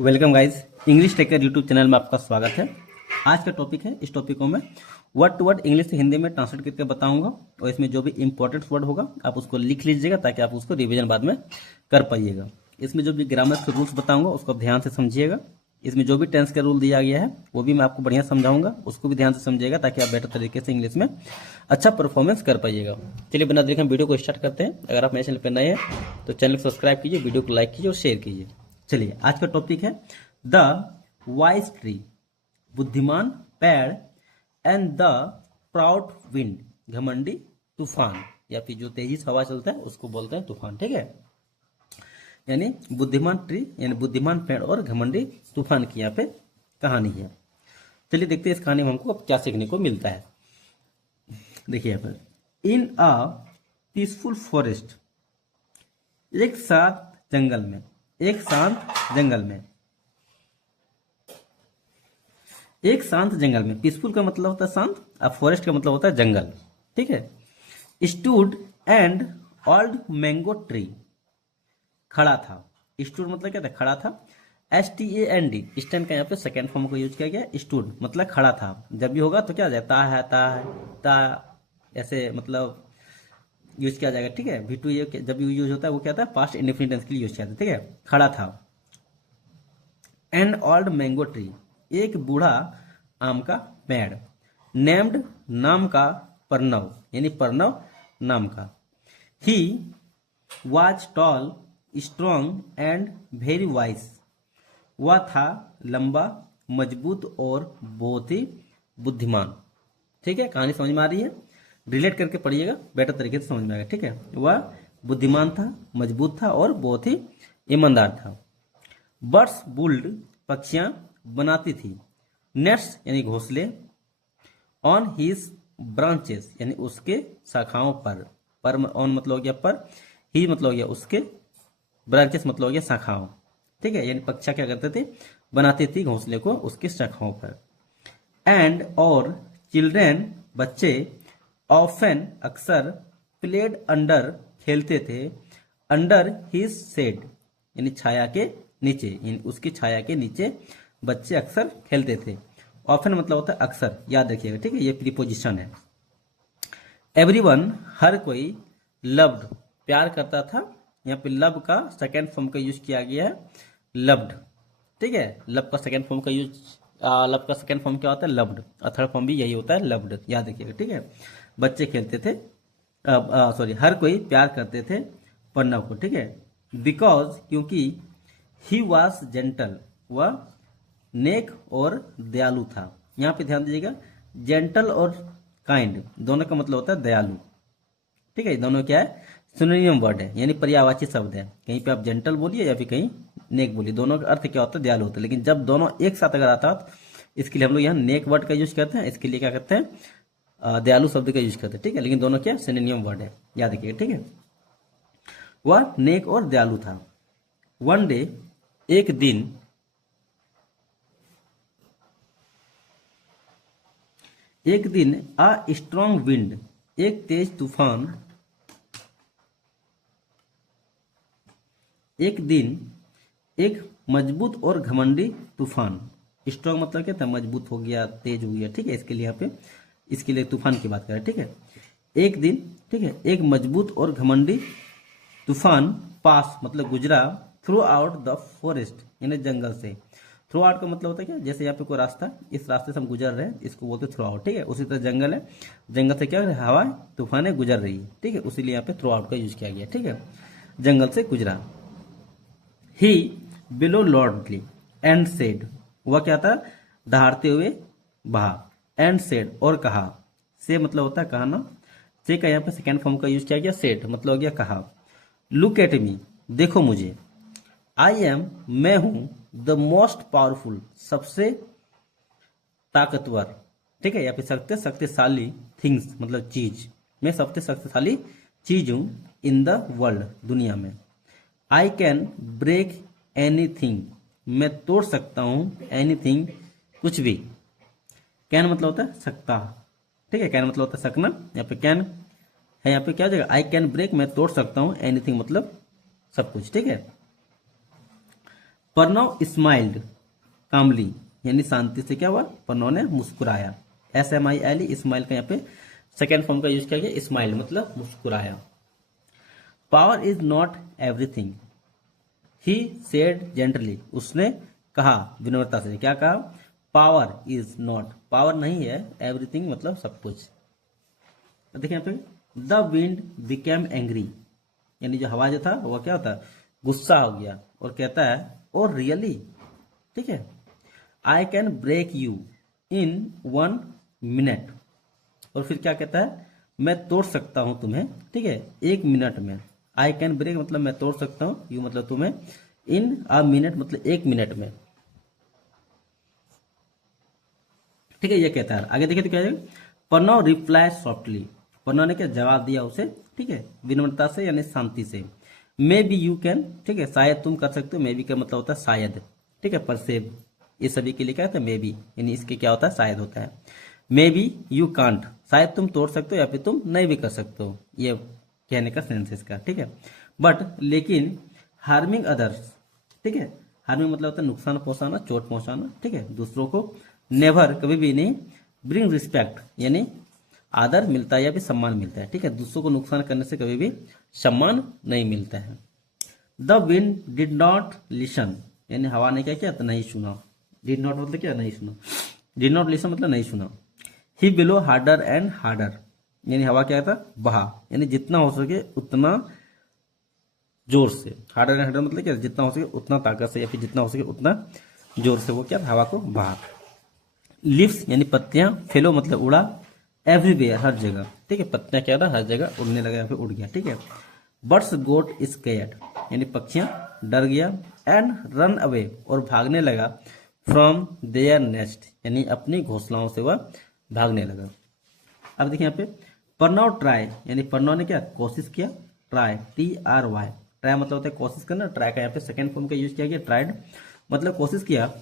Welcome guys, English taker YouTube channel में आपका स्वागत है। आज का टॉपिक है, इस टॉपिक को मैं वर्ड टू वर्ड इंग्लिश से हिंदी में ट्रांसलेट करके बताऊंगा और इसमें जो भी इंपॉर्टेंट वर्ड होगा आप उसको लिख लीजिएगा ताकि आप उसको रिवीजन बाद में कर पाइएगा। इसमें जो भी ग्रामर के रूल्स बताऊंगा उसको आप ध्यान से समझिएगा। इसमें जो भी टेंस का रूल दिया गया है वो भी मैं आपको बढ़िया समझाऊंगा, उसको भी ध्यान से समझिएगा ताकि आप बेटर तरीके से इंग्लिश में अच्छा परफॉर्मेंस कर पाइएगा। चलिए बिना देखे हम वीडियो को स्टार्ट करते हैं। अगर आप मेरे चैनल पर नए हैं तो चैनल को सब्सक्राइब कीजिए, वीडियो को लाइक कीजिए और शेयर कीजिए। चलिए आज का टॉपिक है द वाइज ट्री, बुद्धिमान पेड़, एंड द प्राउड विंड, घमंडी तूफान, या फिर जो तेजी से हवा चलता है उसको बोलते हैं तूफान। ठीक है, यानी बुद्धिमान ट्री यानी बुद्धिमान पेड़ और घमंडी तूफान की यहाँ पे कहानी है। चलिए देखते हैं इस कहानी में हमको अब क्या सीखने को मिलता है। देखिए यहाँ पर, इन अ पीसफुल फॉरेस्ट, एक शांत जंगल में, एक शांत जंगल में, एक शांत जंगल में। पीसफुल का मतलब होता है शांत, और फॉरेस्ट का मतलब होता है जंगल। ठीक है, stood and old mango tree, खड़ा था। स्टूड मतलब क्या था, खड़ा था। STAND, स्टैंड का यहाँ पे सेकेंड फॉर्म को यूज किया गया। स्टूड मतलब खड़ा था। जब भी होगा तो क्या आ जाए, ता है, ता है, ता, ऐसे मतलब यूज किया जाएगा। ठीक है, V2 ये जब भी यूज होता है वो क्या था, पास्ट इंडेफिनिट टेंस के लिए यूज किया जाता है। ठीक है, खड़ा था। एंड ओल्ड मैंगो ट्री, एक बूढ़ा आम का पेड़। नेम्ड, नाम का, परनव यानी परनव नाम का। He was tall, strong and very wise, वह था लंबा, मजबूत और बहुत ही बुद्धिमान। ठीक है, कहानी समझ में आ रही है, रिलेट करके पढ़िएगा, बेटर तरीके से समझ में आएगा। ठीक है, वह बुद्धिमान था, मजबूत था और बहुत ही ईमानदार था। बर्ड्स बुल्ड, पक्षियां बनाती थी। नेट्स यानी घोंसले। ऑन हिज ब्रांचेस यानी उसके शाखाओं पर ऑन मतलब हो गया पर, ही मतलब हो गया उसके, ब्रांचेस मतलब हो गया शाखाओं। ठीक है, यानी पक्षियां क्या करते थे, बनाती थी घोंसले को उसके शाखाओं पर। एंड और चिल्ड्रेन बच्चे, ऑफन अक्सर, प्लेड अंडर खेलते थे, अंडर हिज शेड यानी छाया के नीचे, यानी उसकी छाया के नीचे बच्चे अक्सर खेलते थे। ऑफन मतलब होता है अक्सर, याद रखिएगा। ठीक है, ये प्रीपोजिशन है। एवरीवन हर कोई, लव्ड प्यार करता था। यहाँ पे लव का सेकेंड फॉर्म का यूज किया गया है, लव्ड। ठीक है, लव का सेकेंड फॉर्म का यूज, लव का सेकेंड फॉर्म क्या होता है, लव्ड, और थर्ड फॉर्म भी यही होता है, लव्ड, याद रखिएगा। ठीक है, बच्चे खेलते थे, सॉरी हर कोई प्यार करते थे प्रणव को। ठीक है, बिकॉज क्योंकि, ही वॉज जेंटल, वह नेक और दयालु था। यहाँ पे ध्यान दीजिएगा, जेंटल और काइंड दोनों का मतलब होता है दयालु। ठीक है, दोनों क्या है, सिनोनिम वर्ड है, यानी पर्यायवाची शब्द है। कहीं पे आप जेंटल बोलिए या फिर कहीं नेक बोलिए, दोनों का अर्थ क्या होता है, दयालु होता है। लेकिन जब दोनों एक साथ अगर आता है तो इसके लिए हम लोग यहाँ नेक वर्ड का यूज करते हैं, इसके लिए क्या करते हैं, दयालु शब्द का यूज करते हैं। ठीक है, लेकिन दोनों क्या सिनोनिम वर्ड है, याद रखिएगा। ठीक है, वह नेक और दयालु था। वन डे, एक दिन, एक दिन, अ स्ट्रॉन्ग विंड, एक तेज तूफान, एक दिन, एक मजबूत और घमंडी तूफान। स्ट्रॉन्ग मतलब क्या था, मजबूत हो गया, तेज हो गया। ठीक है, इसके लिए यहाँ पे, इसके लिए तूफान की बात करें। ठीक है, एक दिन, ठीक है, एक मजबूत और घमंडी तूफान पास मतलब गुजरा, थ्रू आउट द फॉरेस्ट यानी जंगल से। थ्रू आउट का मतलब होता है क्या, जैसे यहाँ पे कोई रास्ता, इस रास्ते से हम गुजर रहे हैं, इसको बोलते हैं थ्रू आउट। ठीक है, उसी तरह जंगल है, जंगल से क्या हवा तूफान है गुजर रही है। ठीक है, उसी लिए यहाँ पे थ्रू आउट का यूज किया गया। ठीक है, जंगल से गुजरा। ही बिलो लॉर्डली एंड सेड, वह क्या था, दहाड़ते हुए बहा। एंड सेड और कहा, से मतलब होता है कहना, से का यहाँ पे सेकेंड फॉर्म का यूज किया गया, सेड मतलब हो गया कहा। लुक एट मी, देखो मुझे। आई एम, मैं हूं, द मोस्ट पावरफुल, सबसे ताकतवर। ठीक है, या फिर सबसे शक्तिशाली, थिंग्स मतलब चीज, मैं सबसे शक्तिशाली चीज हूं, इन द वर्ल्ड दुनिया में। आई कैन ब्रेक एनीथिंग, मैं तोड़ सकता हूं, एनीथिंग कुछ भी। कैन मतलब होता है सकता। ठीक है, कैन मतलब होता है सकना, यहाँ पे कैन है, यहाँ पे क्या हो जाएगा, आई कैन ब्रेक, मैं तोड़ सकता हूं, एनीथिंग मतलब सब कुछ। ठीक है, प्रणव स्माइल्ड कामली, यानी शांति से क्या हुआ, प्रणव ने मुस्कुराया। SMILE स्माइल का यहाँ पे सेकेंड फॉर्म का यूज किया गया, स्माइल मतलब मुस्कुराया। Power is not everything, he said gently, उसने कहा विनम्रता से। क्या कहा, पावर इज नॉट, पावर नहीं है, एवरीथिंग मतलब सब कुछ। देखिए यहाँ पे द विंड बिकेम एंग्री, यानी जो हवा जो था वो क्या होता है, गुस्सा हो गया, और कहता है ओ रियली, ठीक है, I can break you in 1 minute, और फिर क्या कहता है, मैं तोड़ सकता हूं तुम्हें, ठीक है, 1 मिनट में। आई कैन ब्रेक मतलब मैं तोड़ सकता हूं, यू मतलब तुम्हें, इन अ मिनट मतलब 1 मिनट में, ठीक है, ये कहता है। आगे देखिए तो क्या है, प्रणव रिप्लाई सॉफ्टली, प्रणव ने क्या जवाब दिया उसे, ठीक है, विनम्रता से यानी शांति से। मे बी यू कैन, ठीक है, शायद तुम कर सकते हो, मे बी का मतलब होता है शायद, ठीक है, परसेव, ये सभी के लिए क्या होता है, मे बी, यानी इसके क्या होता है, शायद होता है। मे बी यू कांट, शायद तुम तोड़ सकते हो या फिर तुम नहीं भी कर सकते हो, ये कहने का सेंस है इसका, ठीक है। बट लेकिन हार्मिंग अदर्स, ठीक है, हार्मिंग मतलब होता है नुकसान पहुंचाना, चोट पहुंचाना, ठीक है, दूसरों को। नेवर कभी भी नहीं, ब्रिंग रिस्पेक्ट यानी आदर मिलता है या फिर सम्मान मिलता है, ठीक है, दूसरों को नुकसान करने से कभी भी सम्मान नहीं मिलता है। The wind did not listen, यानी हवा ने क्या किया, तो नहीं सुना। डिड नॉट मतलब क्या, नहीं सुना, डिड नॉट लिसन मतलब नहीं सुना। ही बिलो हार्डर एंड हार्डर, यानी हवा क्या था, बहा, यानी जितना हो सके उतना जोर से। हार्डर एंड हार्डर मतलब क्या, जितना हो सके उतना ताकत से या फिर जितना हो सके उतना जोर से वो क्या हवा को बहा। लिव्स यानी पत्तियां, फेलो मतलब उड़ा, एवरीवेयर हर जगह, ठीक है, पत्तियां क्या था, हर जगह उड़ने लगा या फिर उड़ गया, ठीक है। बर्ड्स गोट स्केयर्ड, यानी पक्षियां डर गया, एंड रन अवे और भागने लगा, फ्रॉम देयर नेस्ट, यानी अपनी घोंसलाओं से वह भागने लगा। अब देखिए यहाँ पे प्रणव ट्राई, यानी प्रणव ने क्या कोशिश किया, ट्राई TRY, ट्राई मतलब होता है कोशिश करना, ट्राई का यहाँ पे सेकेंड फॉर्म का यूज किया गया, ट्राइड मतलब कोशिश किया,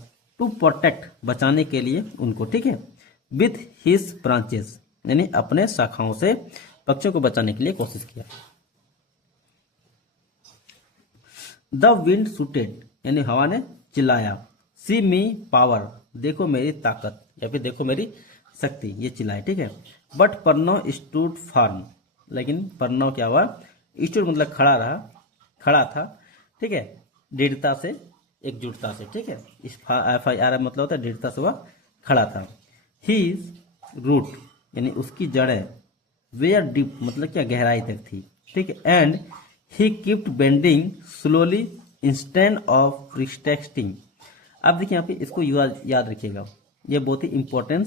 टू प्रोटेक्ट बचाने के लिए उनको, ठीक है, विथ हिज ब्रांचेस, यानी अपने शाखाओं से पक्षियों को बचाने के लिए कोशिश किया। द विंड शूटेड, यानी हवा ने चिल्लाया, सी मी पावर, देखो मेरी ताकत या फिर देखो मेरी शक्ति, ये चिल्लाए, ठीक है। बट प्रणव स्टूड फर्म, लेकिन प्रणव क्या हुआ, स्टूड मतलब खड़ा रहा, खड़ा था, ठीक है, दृढ़ता से, एकजुटता से, ठीक है, इस FIR मतलब होता है दृढ़ता से वह खड़ा था। His रूट यानी उसकी जड़ें, वेयर डीप मतलब क्या गहराई तक थी, ठीक है, and he kept bending slowly instead of restricting. अब देखिए यहाँ पे इसको याद रखिएगा, ये बहुत ही इंपॉर्टेंट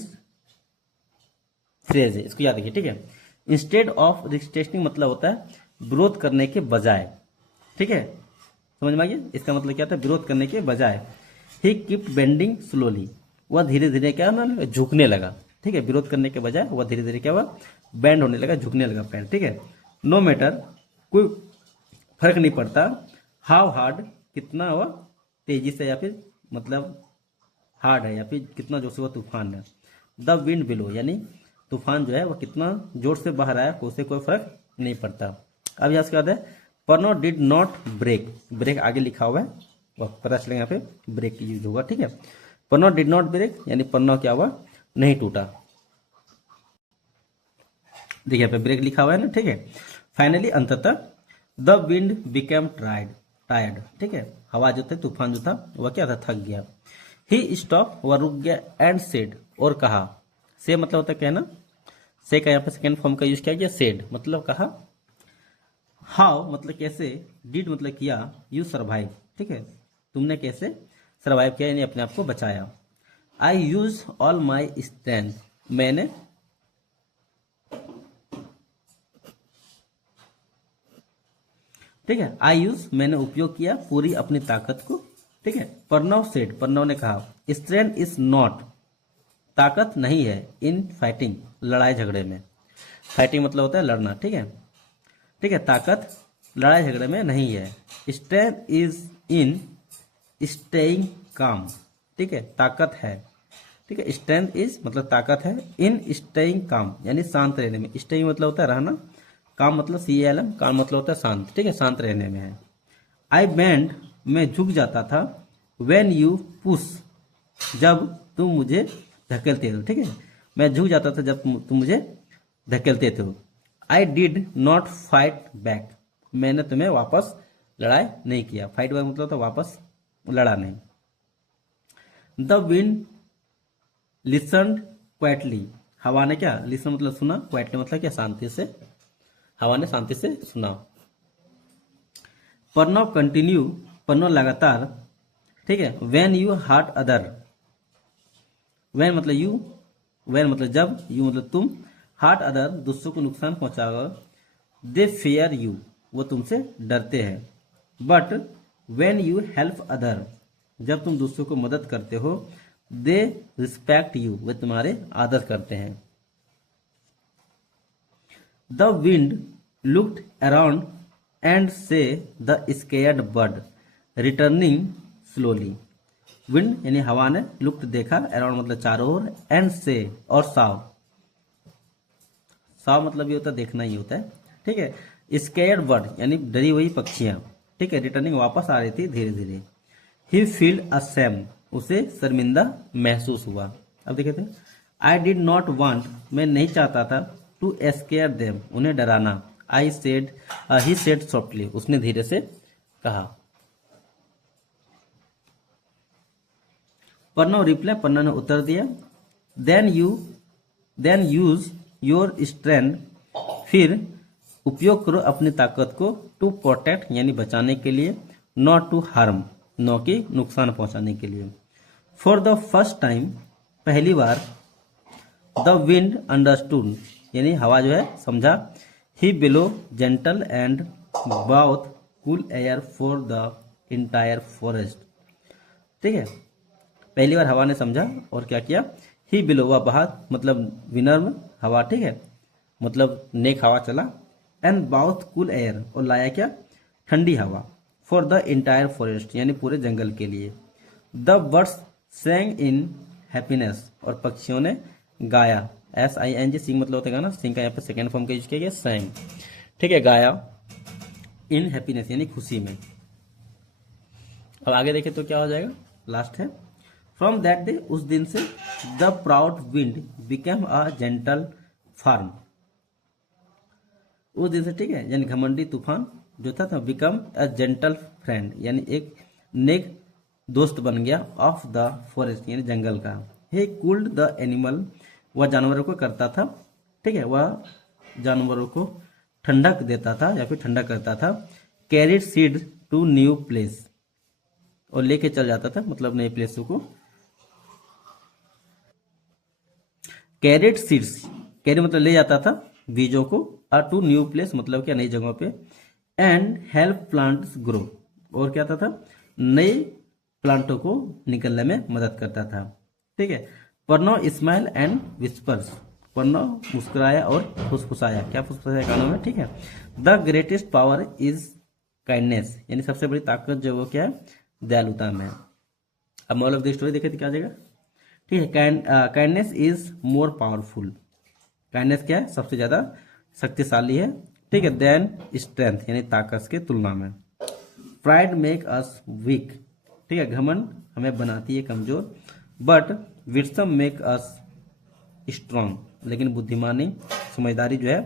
फ्रेज है, इसको याद रखिए, ठीक है। इंस्टेड ऑफ रिस्ट्रेक्टिंग मतलब होता है विरोध करने के बजाय, ठीक है, समझ में आ गया, इसका मतलब क्या था, विरोध करने के बजाय। ही कीप्ट बेंडिंग स्लोली, वह धीरे धीरे क्या होने, झुकने लगा, ठीक है, विरोध करने के बजाय वह धीरे धीरे क्या हुआ, बेंड होने लगा, झुकने लगा पैर, ठीक है। नो मैटर, कोई फर्क नहीं पड़ता, हाउ हार्ड, कितना हुआ तेजी से या फिर मतलब हार्ड है या फिर कितना जोर से वह तूफान है। द विंड बिलो, यानी तूफान जो है वह कितना जोर से बह रहा है, उससे कोई फर्क नहीं पड़ता। अब यहाँ से क्या है, Pranav did not break, break आगे लिखा हुआ है, वह पता चलेगा यहाँ पे ब्रेक यूज होगा, ठीक है। प्रणव डिड नॉट ब्रेक यानी प्रणव क्या हुआ, नहीं टूटा, देखिए यहाँ पे ब्रेक लिखा हुआ है ना, ठीक है। फाइनली अंततः द विंड बिकेम टायर्ड, ठीक है, हवा जो थे, तूफान जो था वह क्या था, थक गया। ही स्टॉप, वह रुक गया, एंड सेड, और कहा, से मतलब होता है कहना, से का यहाँ पे सेकेंड फॉर्म का यूज किया गया, सेड मतलब कहा। हाउ मतलब कैसे, डिड मतलब किया, यू सर्वाइव, ठीक है, तुमने कैसे सर्वाइव किया यानी अपने आप को बचाया। आई यूज ऑल माई स्ट्रेंथ, मैंने ठीक है, आई यूज मैंने उपयोग किया पूरी अपनी ताकत को, ठीक है। प्रणव सेड, प्रणव ने कहा, स्ट्रेंथ इज नॉट, ताकत नहीं है, इन फाइटिंग लड़ाई झगड़े में, फाइटिंग मतलब होता है लड़ना, ठीक है, ठीक है, ताकत लड़ाई झगड़े में नहीं है। स्ट्रेंथ इज इन स्टेइंग काम, ठीक है, ताकत है, ठीक है, स्ट्रेंथ इज मतलब ताकत है, इन स्टेइंग काम यानी शांत रहने में, स्टेइंग मतलब होता है रहना, काम मतलब CALM, काम मतलब होता है शांत, ठीक है, शांत रहने में है। आई बैंड, मैं झुक जाता था, व्हेन यू पुश, जब तुम मुझे धकेलते थे, ठीक है, मैं झुक जाता था जब तुम मुझे धकेलते थे। I did not fight back, मैंने तुम्हें वापस लड़ाई नहीं किया। फाइट बैक मतलब था वापस लड़ा नहीं। द विंड लिसन्ड क्वाइटली, हवा ने क्या, लिसन मतलब सुना, क्वाइटली मतलब क्या, शांति से, हवा ने शांति से सुना। प्रणव कंटिन्यू, प्रणव लगातार, ठीक है। When you heart other, when मतलब यू, व्हेन मतलब जब, यू मतलब तुम, हार्ट अदर दूसरों को नुकसान पहुंचाओ, दे फेयर यू वो तुमसे डरते हैं। But when you help other, जब तुम दूसरों को मदद करते हो, दे रिस्पेक्ट यू वे तुम्हारे आदर करते हैं। The wind looked around and saw the scared bird returning slowly, wind यानी हवा ने, लुक्ड देखा, अराउंड मतलब चारों ओर, एंड से और साव, साव मतलब ये होता है देखना ही होता है, ठीक है। स्केयर्ड बर्ड यानी डरी हुई पक्षियां, ठीक है, रिटर्निंग वापस आ रही थी धीरे धीरे। ही फील्ड असेम, उसे शर्मिंदा महसूस हुआ। अब देखे थे, आई डिड नॉट वांट, मैं नहीं चाहता था, टू स्केयर देम, उन्हें डराना। I said, he said softly, उसने धीरे से कहा। प्रणव रिप्लाई, प्रणव ने उत्तर दिया। देन यूज योर स्ट्रेंथ, फिर उपयोग करो अपनी ताकत को, टू प्रोटेक्ट यानी बचाने के लिए, नॉट टू हार्म, नो की नुकसान पहुंचाने के लिए। फॉर द फर्स्ट टाइम, पहली बार, द विंड अंडरस्टूड यानी हवा जो है समझा। He blew gentle and both cool air for the entire forest, ठीक है। पहली बार हवा ने समझा और क्या किया, ही बिलो वह बहात मतलब विनर्म हवा, ठीक है, मतलब नेक हवा चला, एंड बाउथ कूल एयर और लाया क्या, ठंडी हवा, फॉर द इंटायर फॉरेस्ट यानी पूरे जंगल के लिए। The birds Seng in happiness, और पक्षियों ने गाया, SING, सिंग मतलब होता है गाना, सिंग का यहाँ पे सेकेंड फॉर्म का यूज किया गया, सेंग, ठीक है, गाया, इन हैप्पीनेस यानी खुशी में। अब आगे देखें तो क्या हो जाएगा, लास्ट है। फ्रॉम दैट डे, उस दिन से, the proud wind became a gentle form, उस दिन से, ठीक है, यानी घमंडी तूफान जो था बिकम अ जेंटल फ्रेंड यानी एक नेक दोस्त बन गया, ऑफ द फॉरेस्ट यानी जंगल का। हे कूल्ड द एनिमल, वह जानवरों को करता था, ठीक है, वह जानवरों को ठंडक देता था या फिर ठंडा करता था। Carried seed to new place, और लेके चल जाता था मतलब नए प्लेसों को। कैरिड सीड्स, कैरी मतलब ले जाता था बीजों को, टू न्यू प्लेस मतलब क्या, नई जगहों पे। एंड हेल्प प्लांट्स ग्रो, और क्या था नए प्लांटों को निकलने में मदद करता था, ठीक है। Pranav smile and whispers, Pranav मुस्कुराया और फुसफुसाया, क्या फुसफुसाया कानों में, ठीक है। The greatest power is kindness, यानी सबसे बड़ी ताकत जो वो क्या है, दयालुता में। अब मॉरल ऑफ द स्टोरी देखे तो क्या आ जाएगा, ठीक है। Kindness is more powerful, kindness क्या है, सबसे ज्यादा शक्तिशाली है, ठीक है, देन स्ट्रेंथ यानी ताकत के तुलना में। प्राइड मेक अस वीक, ठीक है, घमंड हमें बनाती है कमजोर। बट विरसम मेक अस स्ट्रांग, लेकिन बुद्धिमानी समझदारी जो है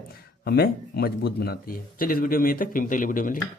हमें मजबूत बनाती है। चलिए इस वीडियो में ये तक, फिर अगली वीडियो में मिलेंगे।